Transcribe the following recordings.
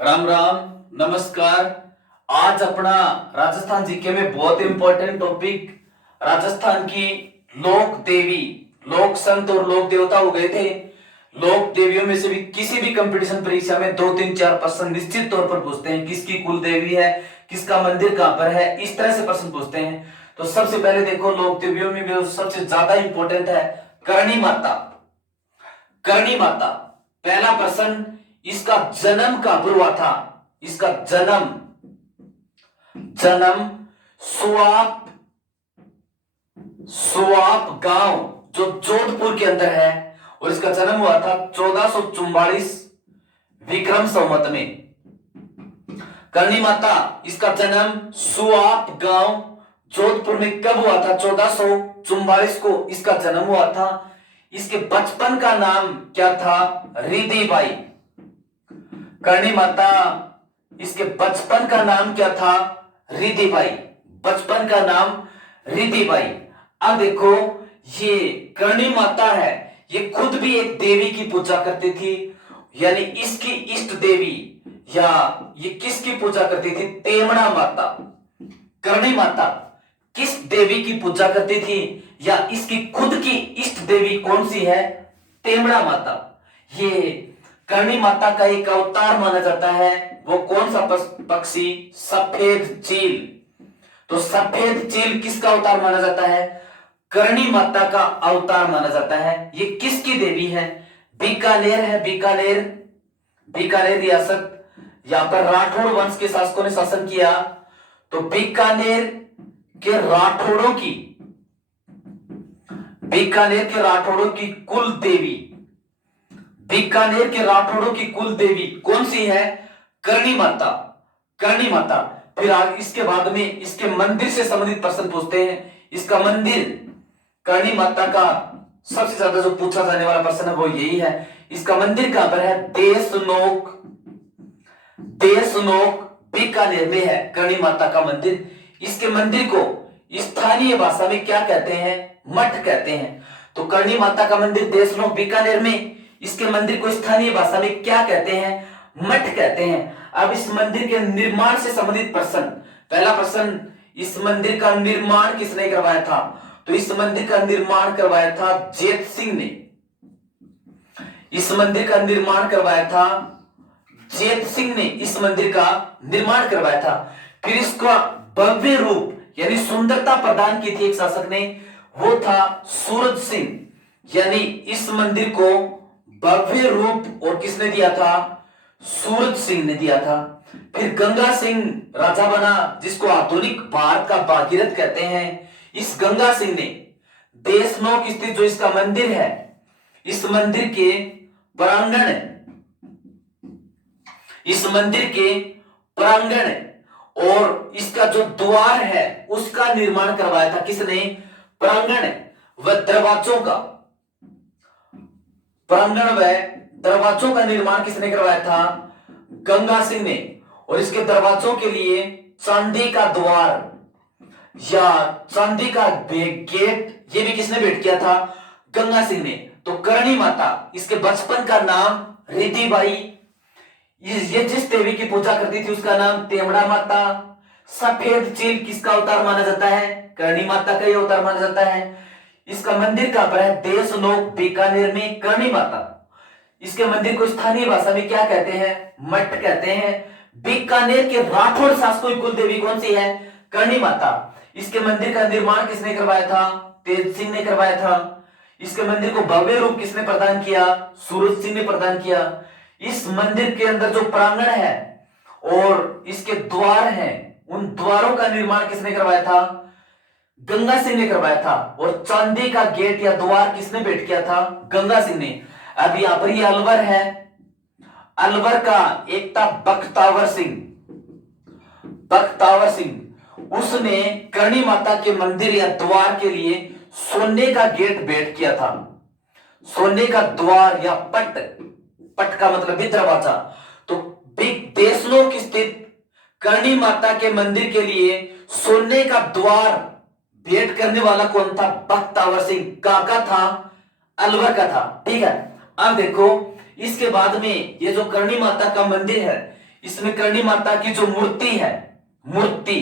राम राम। नमस्कार। आज अपना राजस्थान जीके में बहुत इंपॉर्टेंट टॉपिक राजस्थान की लोक देवी, लोक संत और लोक देवता हो गए थे। लोक देवियों में से भी किसी भी कंपटीशन परीक्षा में 2 3 4 प्रश्न निश्चित तौर पर पूछते हैं। किसकी कुल देवी है, किसका मंदिर कहां पर है, इस तरह से प्रश्न पूछते हैं। तो सबसे पहले देखो, लोक देवियों में भी सबसे ज्यादा इंपॉर्टेंट है करणी माता। करणी माता, पहला प्रश्न, इसका जन्म कहां पर हुआ था? इसका जन्म जन्म सुआप सुआप गांव जो जोधपुर के अंदर है, और इसका जन्म हुआ था 1444 विक्रम संवत में। करणी माता, इसका जन्म सुआप गांव जोधपुर में कब हुआ था? 1444 को इसका जन्म हुआ था। इसके बचपन का नाम क्या था? रिधिबाई। करणी माता, इसके बचपन का नाम क्या था? रिधिबाई। बचपन का नाम रिधिबाई। अब देखो, ये करणी माता है, ये खुद भी एक देवी की पूजा करती थी, यानी इसकी इष्ट देवी, या ये किसकी पूजा करती थी? तेमड़ा माता। करणी माता किस देवी की पूजा करती थी, या इसकी खुद की इष्ट देवी कौन सी है? तेमड़ा माता। ये करणी माता का एक अवतार माना जाता है। वो कौन सा पक्षी? सफेद चील। तो सफेद चील किसका अवतार माना जाता है? करणी माता का अवतार माना जाता है। ये किसकी देवी है? बीकानेर है, बीकानेर। बीकानेर रियासत, यहां पर राठौड़ वंश के शासकों ने शासन किया। तो बीकानेर के राठौड़ों की बीकानेर के राठौड़ों की कुल देवी, बीकानेर के राठौड़ों की कुल देवी कौन सी है? करणी माता। करणी माता। फिर आगे इसके बाद में इसके मंदिर से संबंधित प्रश्न पूछते हैं। इसका मंदिर, करणी माता का सबसे ज्यादा जो पूछा जाने वाला प्रश्न है वो यही है, इसका मंदिर कहां पर है? देशनोक। देशनोक बीकानेर में है करणी माता का मंदिर। इसके मंदिर को स्थानीय भाषा में क्या कहते हैं? मठ कहते हैं। तो करणी माता का मंदिर देशनोक बीकानेर में, इसके मंदिर को स्थानीय भाषा में क्या कहते हैं? मठ कहते हैं। अब इस मंदिर के निर्माण से संबंधित प्रश्न, पहला प्रश्न, इस मंदिर का निर्माण किसने करवाया था? तो इस मंदिर का निर्माण करवाया था जेत सिंह ने। इस मंदिर का निर्माण करवाया था जेत सिंह ने, इस मंदिर का निर्माण करवाया था। फिर इसका भव्य रूप यानी सुंदरता प्रदान की थी एक शासक ने, वो था सूरज सिंह। यानी इस मंदिर को भव्य रूप और किसने दिया था? सूरज सिंह ने दिया था। फिर गंगा सिंह राजा बना, जिसको आधुनिक भारत का भागीरथ कहते हैं। इस गंगा सिंह ने देशनोक स्थित जो इसका मंदिर है, इस मंदिर के प्रांगण, इस मंदिर के प्रांगण और इसका जो द्वार है उसका निर्माण करवाया था। किसने? प्रांगण व दरवाजों का, प्रांगण व दरवाजों का निर्माण किसने करवाया था? गंगा सिंह ने। और इसके दरवाजों के लिए चांदी का द्वार या चांदी का गेट, ये भी किसने भेंट किया था? गंगा सिंह ने। तो करणी माता, इसके बचपन का नाम रिधिबाई, ये जिस देवी की पूजा करती थी उसका नाम तेमड़ा माता। सफेद चील किसका अवतार माना जाता है? करणी माता का ये अवतार माना जाता है। इसका मंदिर कहां पर है? देशनोक बीकानेर में करणी माता। इसके मंदिर को स्थानीय भाषा में क्या कहते हैं? मठ कहते हैं। बीकानेर के राठौड़ शासकों की कुल देवी कौन सी है? करणी माता। इसके मंदिर का निर्माण किसने करवाया था? तेज सिंह ने करवाया था। इसके मंदिर को भव्य रूप किसने प्रदान किया? सूरज सिंह ने प्रदान किया। इस मंदिर के अंदर जो प्रांगण है और इसके द्वार हैं, उन द्वारों का निर्माण किसने करवाया था? गंगा सिंह ने करवाया था। और चांदी का गेट या द्वार किसने भेंट किया था? गंगा सिंह ने। अब यहां पर ये अलवर है, अलवर का एक था बख्तावर सिंह। बख्तावर सिंह, उसने करणी माता के मंदिर या द्वार के लिए सोने का गेट भेंट किया था। सोने का द्वार या पट, पट का मतलब भी दरवाजा। तो देशनोक स्थित करणी माता के मंदिर के लिए सोने का द्वार भेंट करने वाला कौन था? बख्तावर सिंह। काका था, अलवर का था। ठीक है। अब देखो, इसके बाद में ये जो करणी माता का मंदिर है, इसमें करणी माता की जो मूर्ति है, मूर्ति,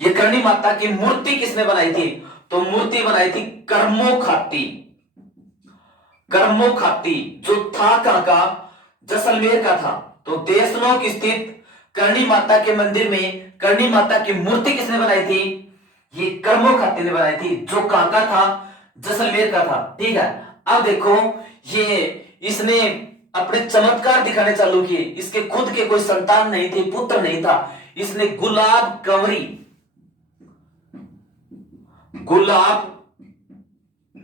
ये करणी माता की मूर्ति किसने बनाई थी? तो मूर्ति बनाई थी कर्मो खाती। कर्मो खाती जो था कहां का? जैसलमेर का था। तो देशनोक स्थित करणी माता के मंदिर में करणी माता की मूर्ति किसने बनाई थी? ये कर्मो खाती ने बनाई थी, जो कहां का था? जैसलमेर का था। ठीक है, अब देखो ये इसने अपने चमत्कार दिखाने चालू किए। इसके खुद के कोई संतान नहीं थे, पुत्र नहीं था। इसने गुलाब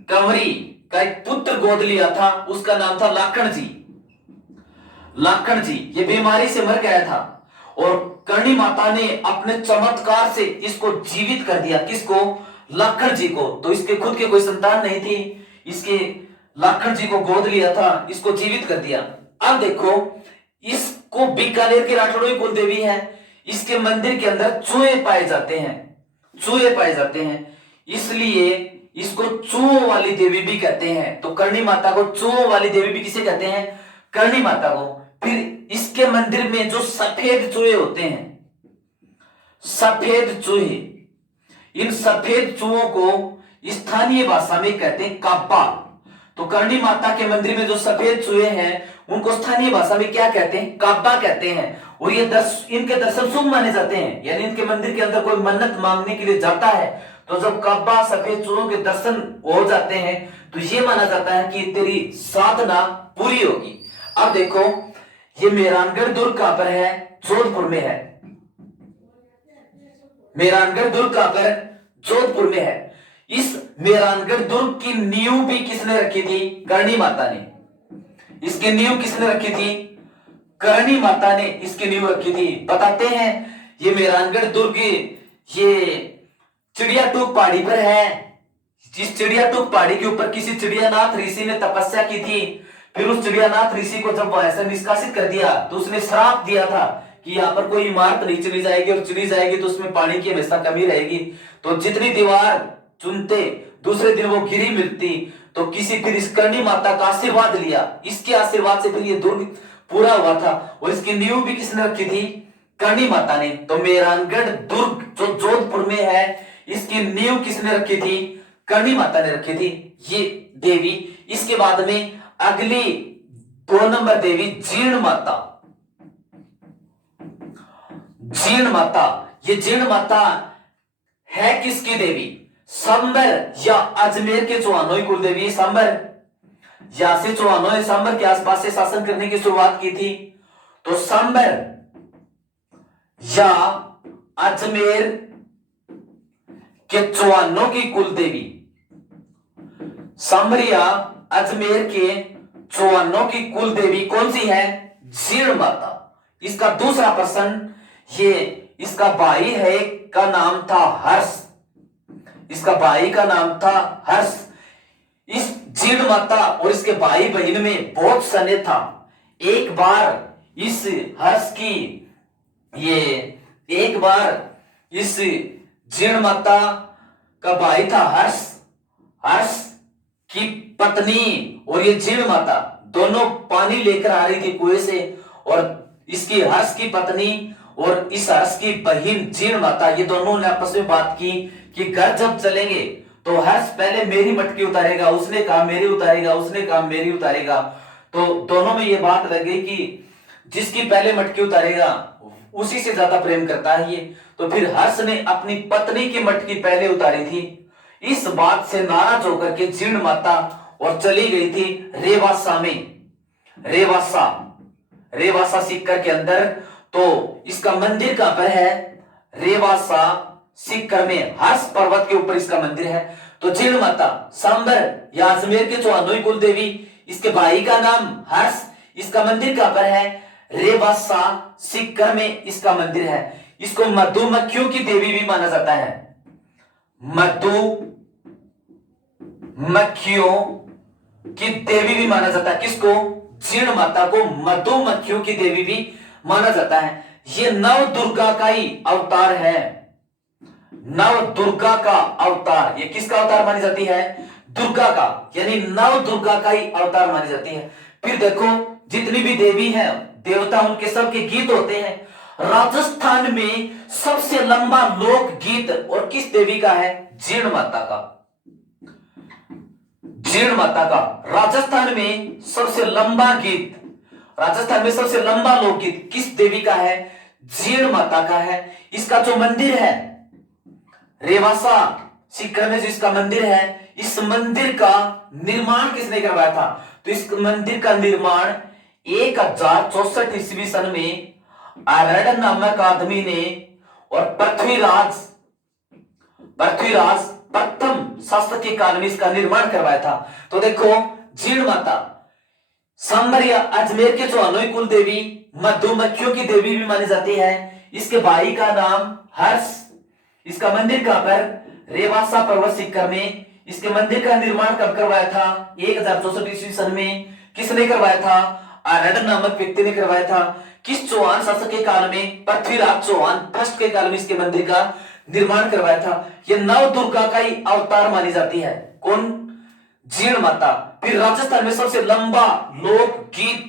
कंवरी का एक पुत्र गोद लिया था, उसका नाम था लाखन जी। लाखन जी ये बीमारी से मर गया था और करणी माता ने अपने चमत्कार से इसको जीवित कर दिया। किसको? लाखन जी को। तो इसके खुद के कोई संतान नहीं थी, इसके लाखन जी को गोद लिया था, इसको जीवित कर दिया। अब देखो इसको बीकानेर की राठौड़ी कुल देवी है, इसके मंदिर के अंदर चूहे पाए जाते हैं, चूहे पाए जाते हैं, इसलिए इसको चूहों वाली देवी भी कहते हैं। तो करणी माता को चूहों वाली देवी भी किसे कहते हैं? करणी माता को। फिर इसके मंदिर में जो सफेद चूहे होते हैं, सफेद चूहे, इन सफेद चूहों को स्थानीय भाषा में कहते हैं काब्बा। तो करणी माता के मंदिर में जो सफेद चूहे हैं उनको स्थानीय भाषा में क्या कहते हैं? काब्बा कहते हैं। और ये इनके दर्शन शुभ माने जाते हैं, यानी इनके मंदिर के अंदर कोई मन्नत मांगने के लिए जाता है तो जब काब्बा सफेद चूहों के दर्शन हो जाते हैं तो ये माना जाता है कि तेरी साधना पूरी होगी। अब देखो ये मेहरानगढ़ दुर्ग कहां पर है? जोधपुर में है। मेहरानगढ़ दुर्ग कहां पर? जोधपुर में है। इस मेहरानगढ़ दुर्ग की नींव भी किसने रखी थी? करणी माता ने। इसकी नींव किसने रखी थी? करणी माता ने इसकी नींव रखी थी। बताते हैं ये मेहरानगढ़ दुर्ग ये चिड़ियाटूक पहाड़ी पर है। जिस चिड़ियाटूक पहाड़ी के ऊपर किसी चिड़ियानाथ ऋषि ने तपस्या की थी, फिर उस चिड़ियानाथ ऋषि को जब ऐसा निष्कासित कर दिया तो उसने श्राप दिया था कि यहाँ पर कोई इमारत नहीं चली जाएगी, और चली जाएगी तो उसमें पानी की हमेशा कमी रहेगी। तो जितनी दीवार चुनते दूसरे दिन वो गिरी मिलती। तो किसी फिर इस करणी माता का आशीर्वाद लिया, इसके आशीर्वाद से फिर ये दुर्ग पूरा हुआ था। और इसकी नींव भी किसने रखी थी? करणी माता ने। तो मेहरानगढ़ दुर्ग जो जोधपुर में है, इसकी नींव किसने रखी थी? करणी माता ने रखी थी, ये देवी। इसके बाद में अगली 2 नंबर देवी जीर्ण माता। जीर्ण माता, ये जीर्ण माता है किसकी देवी? सांबर या अजमेर के चौहानों कुल देवी। सांबर यहां से चौहानों ने सांबर के आसपास से शासन करने की शुरुआत की थी। तो सांबर या अजमेर के चौहानों की कुल देवी, सांबर या अजमेर के चौहानों की कुल देवी कौन सी है? जीर्ण माता। इसका दूसरा प्रश्न, ये इसका भाई है का नाम था हर्ष, इसका भाई का नाम था हर्ष। इस जीर्ण माता और इसके भाई बहन में बहुत स्नेह था। एक बार इस हर्ष की एक बार इस जीर्ण माता का भाई था हर्ष, हर्ष की पत्नी और ये जीर्ण माता दोनों पानी लेकर आ रही थी कुएं से, और इसकी हर्ष की पत्नी और इस हर्ष की बहन जीर्ण माता, ये दोनों ने आपस में बात की कि घर जब चलेंगे तो हर्ष पहले मेरी मटकी उतारेगा, उसने कहा मेरी उतारेगा, उसने कहा मेरी उतारेगा। तो दोनों में ये बात लग गई कि जिसकी पहले मटकी उतारेगा उसी से ज्यादा प्रेम करता है ये। तो फिर हर्ष ने अपनी पत्नी की मटकी पहले उतारी थी। इस बात से नाराज होकर के जीर्ण माता और चली गई थी रेवासा में। रेवासा सीकर के अंदर। तो इसका मंदिर कहां पर है? रेवासा सीकर में, हर्ष पर्वत के ऊपर इसका मंदिर है। तो जीर्ण माता सांबर या अजमेर के चौहानों कुल देवी, इसके भाई का नाम हर्ष, इसका मंदिर कहां पर है? रेवासा सीकर में इसका मंदिर है। इसको मधुमक्खियों की देवी भी माना जाता है। मधुमक्खियों की देवी भी माना जाता है। किसको? जीर्ण माता को मधुमक्खियों की देवी भी माना जाता है। ये नव दुर्गा का ही अवतार है। नव दुर्गा का अवतार, ये किसका अवतार मानी जाती है? दुर्गा का, यानी नव दुर्गा का ही अवतार मानी जाती है। फिर देखो जितनी भी देवी हैं देवता, उनके सबके गीत होते हैं। राजस्थान में सबसे लंबा लोक गीत और किस देवी का है? जीर्ण माता का। जीर्ण माता का राजस्थान में सबसे लंबा गीत, राजस्थान में सबसे लंबा लोकगीत किस देवी का है? जीर्ण माता का है। इसका जो मंदिर है रेवासा सीकर में जो इसका मंदिर है, इस मंदिर का निर्माण किसने करवाया था? तो इस मंदिर का निर्माण 1064 ईस्वी सन में आरड नामक आदमी ने और पृथ्वीराज प्रथम शासक के काल में इसका निर्माण करवाया था। तो देखो, जीर्ण माता सांबर या अजमेर के चौहानों की कुल देवी, मधुमक्खियों की देवी भी मानी जाती है। इसके भाई का नाम हर्ष। इसका मंदिर कहां पर? रेवासा पर्वत शिखर में। इसके मंदिर का निर्माण कब करवाया था? 1064 ईस्वी सन में। किसने करवाया था? आरड नामक व्यक्ति ने करवाया था। किस चौहान शासक के काल में? पृथ्वीराज चौहान फर्स्ट के काल में इसके मंदिर का निर्माण करवाया था। यह नव दुर्गा का ही अवतार मानी जाती है। कौन? जीर्ण माता। फिर राजस्थान में सबसे लंबा लोकगीत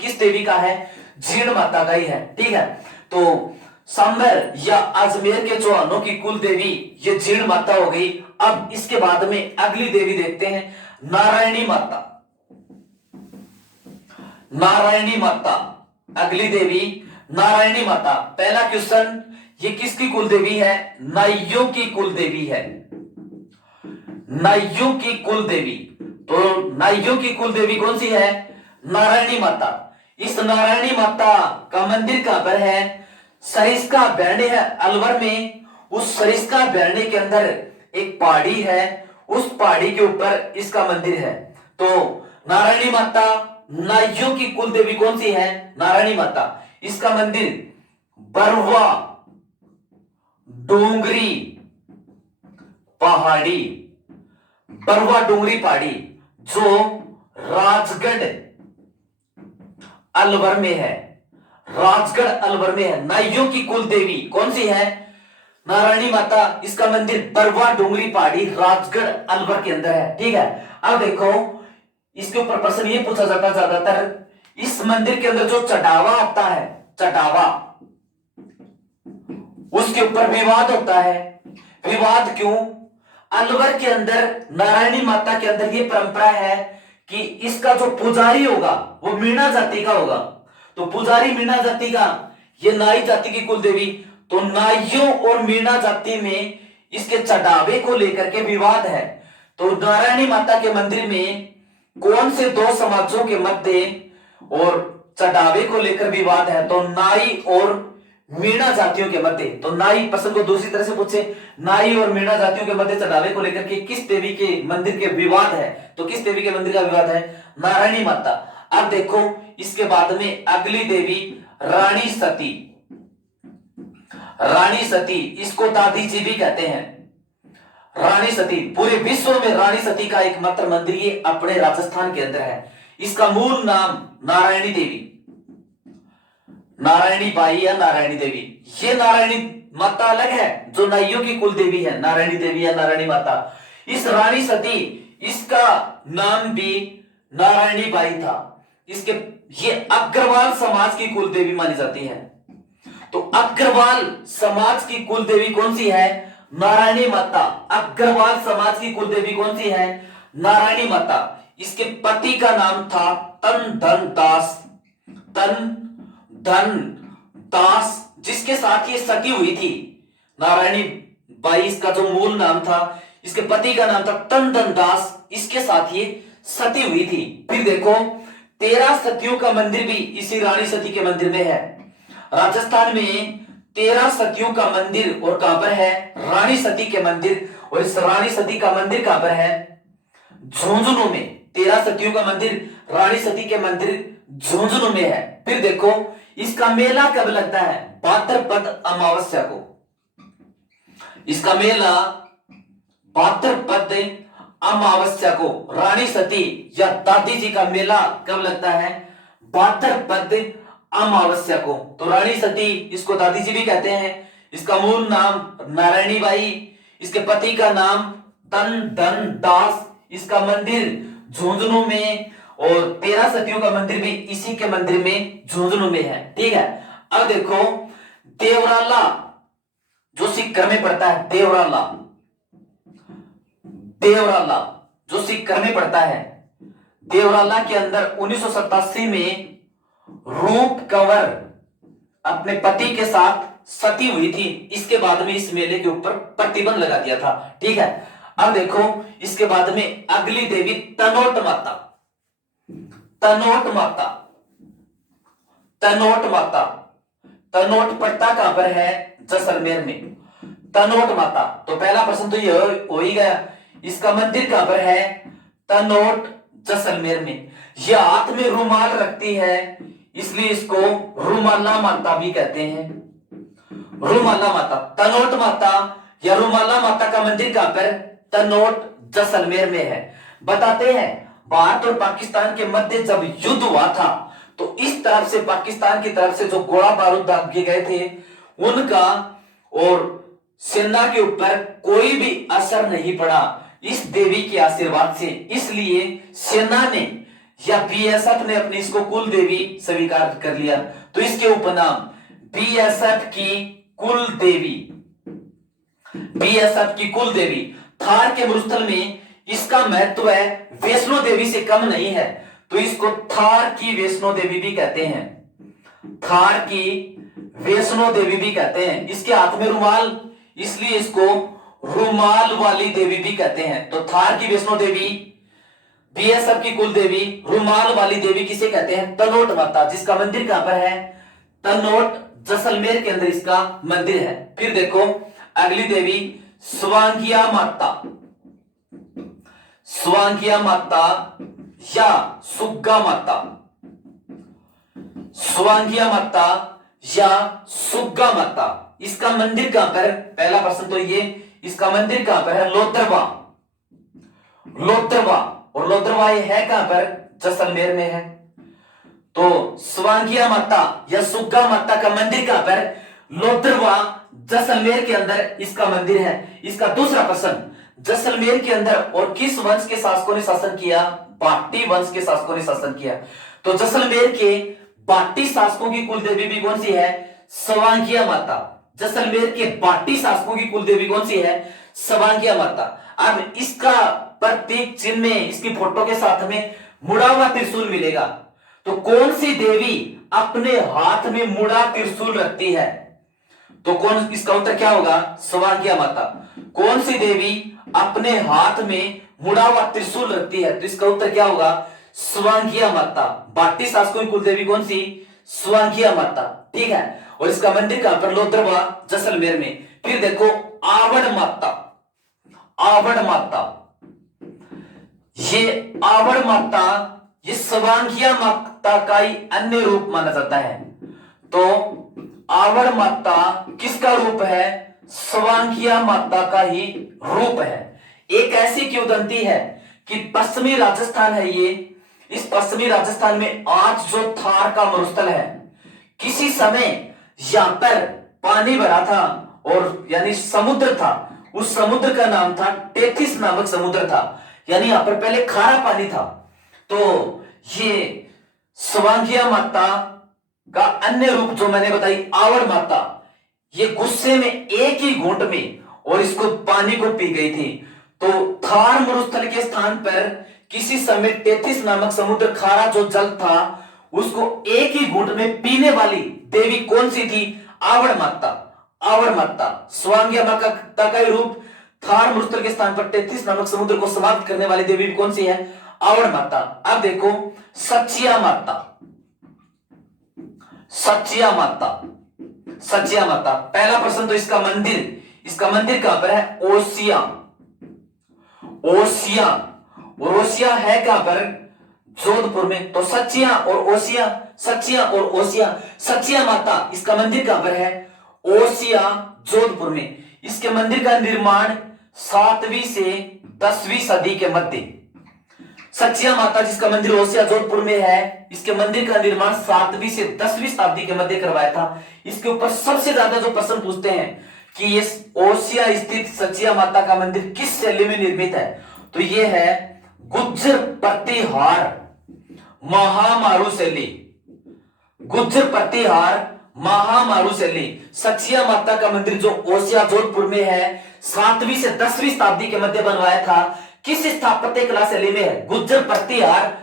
किस देवी का है? जीर्ण माता का ही है। ठीक है, तो सांबर या अजमेर के चौहानों की कुल देवी ये जीर्ण माता हो गई। अब इसके बाद में अगली देवी देखते हैं, नारायणी माता। नारायणी माता, अगली देवी नारायणी माता। पहला क्वेश्चन, ये किसकी कुल देवी है? नाइयों की कुल देवी है। नाइयों की कुल देवी। तो नाइयों की कुल देवी कौन सी है? नारायणी माता। इस नारायणी माता का मंदिर कहां पर है? सरिस्का बैरणे है अलवर में। उस सरिस्का बैरणे के अंदर एक पहाड़ी है, उस पहाड़ी के ऊपर इसका मंदिर है। तो नारायणी माता, नाइयों की कुल देवी कौन सी है? नारायणी माता। इसका मंदिर बरवा डोंगरी पहाड़ी, बरवा डोंगरी पहाड़ी जो राजगढ़ अलवर में है। राजगढ़ अलवर में है। नाइयों की कुल देवी कौन सी है? नारायणी माता। इसका मंदिर बरवा डोंगरी पहाड़ी राजगढ़ अलवर के अंदर है। ठीक है, अब देखो, इसके ऊपर प्रश्न ये पूछा जाता है ज्यादातर, इस मंदिर के अंदर जो चढ़ावा आता है, चढ़ावा, उसके ऊपर विवाद होता है। विवाद क्यों? अलवर के अंदर, नारायणी माता के अंदर ये परंपरा है कि इसका जो पुजारी होगा वो मीणा जाति का होगा। तो पुजारी मीणा जाति का, ये नाई जाति की कुल देवी। तो नाइयों और मीणा जाति में इसके चढ़ावे को लेकर के विवाद है। तो नारायणी माता के मंदिर में कौन से दो समाजों के मध्य और चढ़ावे को लेकर विवाद है? तो नाई और मीणा जातियों के मध्य। तो नाई, प्रश्न को दूसरी तरह से पूछे, नाई और मीणा जातियों के मध्य चढ़ावे को लेकर के किस देवी के मंदिर के विवाद है? तो किस देवी के मंदिर का विवाद है? नारायणी माता। अब देखो, इसके बाद में अगली देवी रानी सती। रानी सती, इसको दादी जी भी कहते हैं। रानी सती, पूरे विश्व में रानी सती का एकमात्र मंदिर ये अपने राजस्थान के अंदर है। इसका मूल नाम नारायणी देवी, नारायणी बाई या नारायणी देवी। ये नारायणी माता अलग है जो नाइयों की कुल देवी है, नारायणी देवी या नारायणी माता। इस रानी सती, इसका नाम भी नारायणी बाई था। इसके, ये अग्रवाल समाज की कुल देवी मानी जाती है। तो अग्रवाल समाज की कुल देवी कौन सी है? नारायणी माता। अग्रवाल समाज की कुल देवी कौन सी है? नारायणी माता। इसके पति का नाम था तन धन दास। तन धन दास, जिसके साथ ये सती हुई थी। नारायणी बाई इसका जो मूल नाम था, इसके पति का नाम था तन धन दास, इसके साथ ये सती हुई थी। फिर देखो, 13 सतियों का मंदिर भी इसी रानी सती के मंदिर में है। राजस्थान में 13 सतियों का मंदिर, और कहां पर है? रानी सती के मंदिर। और इस रानी सती का मंदिर कहां पर है? झुंझुनू में। 13 सतियों का मंदिर, रानी सती के मंदिर झुंझुनू में है। फिर देखो, इसका मेला कब लगता है? भाद्रपद अमावस्या को। इसका मेला भाद्रपद अमावस्या को। रानी सती या दादी जी का मेला कब लगता है? भाद्रपद अमावस्या को। तो रानी सती, इसको दादी जी भी कहते हैं। इसका मूल नाम नारायणी बाई, इसके पति का नाम तन धन दास। इसका मंदिर झुंझुनू में, और 13 सदियों का मंदिर भी इसी के मंदिर में झुंझुनू में है। ठीक है, अब देखो देवराला जो सीकर में पड़ता है, देवराला, देवराला जो सीकर में पड़ता है, देवराला के अंदर 1987 में रूप कंवर अपने पति के साथ सती हुई थी। इसके बाद में इस मेले के ऊपर प्रतिबंध लगा दिया था। ठीक है, अब देखो इसके बाद में अगली देवी तनोट माता, तनोट माता, तनोट माता, तनोट पड़ता कहां पर है? जैसलमेर में। तनोट माता, तो पहला प्रश्न तो ये हो ही गया, इसका मंदिर कहां पर है? तनोट जैसलमेर में। यह हाथ में रुमाल रखती है, इसलिए इसको रुमाला माता भी कहते हैं। रुमाला माता, तनोट माता या रुमाला माता का मंदिर कहां पर? तनोट जैसलमेर में है। बताते हैं भारत और पाकिस्तान के मध्य जब युद्ध हुआ था तो इस तरफ से पाकिस्तान की तरफ से जो गोला बारूद दागे गए थे उनका और सेना के ऊपर कोई भी असर नहीं पड़ा इस देवी के आशीर्वाद से। इसलिए सेना ने या बीएसएफ ने अपनी इसको कुल देवी स्वीकार कर लिया। तो इसके उपनाम बीएसएफ की कुल देवी, बीएसएफ की कुल देवी। थार के मरुस्थल में इसका महत्व है वैष्णो देवी से कम नहीं है, तो इसको थार की वैष्णो देवी भी कहते हैं, थार की वैष्णो देवी भी कहते हैं। इसके हाथ में रुमाल, इसलिए इसको रुमाल वाली देवी भी कहते हैं। तो थार की वैष्णो देवी, बीएसएफ की कुल देवी, रुमाल वाली देवी किसे कहते हैं? तनोट माता, जिसका मंदिर कहां पर है? तनोट जैसलमेर के अंदर इसका मंदिर है। फिर देखो अगली देवी स्वांगिया माता, स्वांगिया माता या सुग्गा माता, स्वांगिया माता या सुग्गा माता, इसका मंदिर कहां पर? पहला प्रश्न तो ये, इसका मंदिर कहां पर है? लोथरवा, लोथरवा, और लोथरवा ये है कहां पर? जैसलमेर में है। तो स्वांगिया माता या सुग्गा माता का मंदिर कहां पर? लोथरवा जैसलमेर के अंदर इसका मंदिर है। इसका दूसरा प्रश्न, जैसलमेर के अंदर और किस वंश के शासकों ने शासन किया? बाटी वंश के शासकों ने शासन किया। तो जैसलमेर के बाटी शासकों की कुल देवी भी कौन सी है? स्वांगिया माता। जैसलमेर के बाटी शासकों की कुल देवी कौन सी है? स्वांगिया माता। अब इसका प्रतीक चिन्ह में इसकी फोटो के साथ में मुड़ा हुआ त्रिशूल मिलेगा। तो कौन सी देवी अपने हाथ में मुड़ा त्रिशूल रखती है? तो कौन, इसका उत्तर क्या होगा? स्वांगिया माता। कौन सी देवी अपने हाथ में मुड़ा हुआ त्रिशूल रखती है? तो इसका उत्तर क्या होगा? स्वांगिया माता। बाटी शासकों की कुल देवी कौन सी? स्वांगिया माता। ठीक है, और इसका मंदिर कहां पर? लोथरवा जैसलमेर में। फिर देखो आवड़ माता, आवड़ माता, ये आवड़ माता ये स्वांगिया माता का ही अन्य रूप माना जाता है। तो आवड़ माता किसका रूप है? स्वांगिया माता का ही रूप है। एक ऐसी किंवदंती है कि पश्चिमी राजस्थान है ये, इस पश्चिमी राजस्थान में आज जो थार का मरुस्थल है, किसी समय यहां पर पानी भरा था और यानी समुद्र था, उस समुद्र का नाम था टेथिस नामक समुद्र था, यानी यहां पर पहले खारा पानी था। तो ये स्वांगिया माता का अन्य रूप जो मैंने बताई आवड़ माता, ये गुस्से में एक ही घूंट में और इसको पानी को पी गई थी। तो थार मरुस्थल के स्थान पर किसी समय टेथिस नामक समुद्र खारा जो जल था उसको एक ही घूंट में पीने वाली देवी कौन सी थी? आवड़ माता। आवड़ माता स्वांगिया माता का रूप थार मरुस्थल के स्थान पर टेथिस नामक समुद्र को समाप्त करने वाली देवी कौन सी है? आवड़ माता। अब देखो सचिया माता, सचिया माता, सचिया माता। पहला प्रश्न तो इसका मंदिर कहां पर है? ओसिया, ओसिया, और ओसिया है कहां पर? जोधपुर में। तो सचिया और ओसिया, सचिया और ओसिया, सचिया माता इसका मंदिर कहां पर है? ओसिया जोधपुर में। इसके मंदिर का निर्माण 7वीं से 10वीं सदी के मध्य, सचिया माता जिसका मंदिर ओसिया जोधपुर में है, इसके मंदिर का निर्माण 7वीं से 10वीं शताब्दी के मध्य करवाया था। इसके ऊपर सबसे ज्यादा जो प्रश्न पूछते हैं कि ये ओसिया स्थित सचिया माता का मंदिर किस शैली में निर्मित है, तो ये है गुज्जर प्रतिहार, महामारुशैली, गुज्जर प्रतिहार महामारुशैली। सचिया माता का मंदिर जो ओसिया जोधपुर में है, 7वीं से 10वीं शताब्दी के मध्य बनवाया था। किस स्थापत्य कला शैली में है? गुज्जर प्रतिहार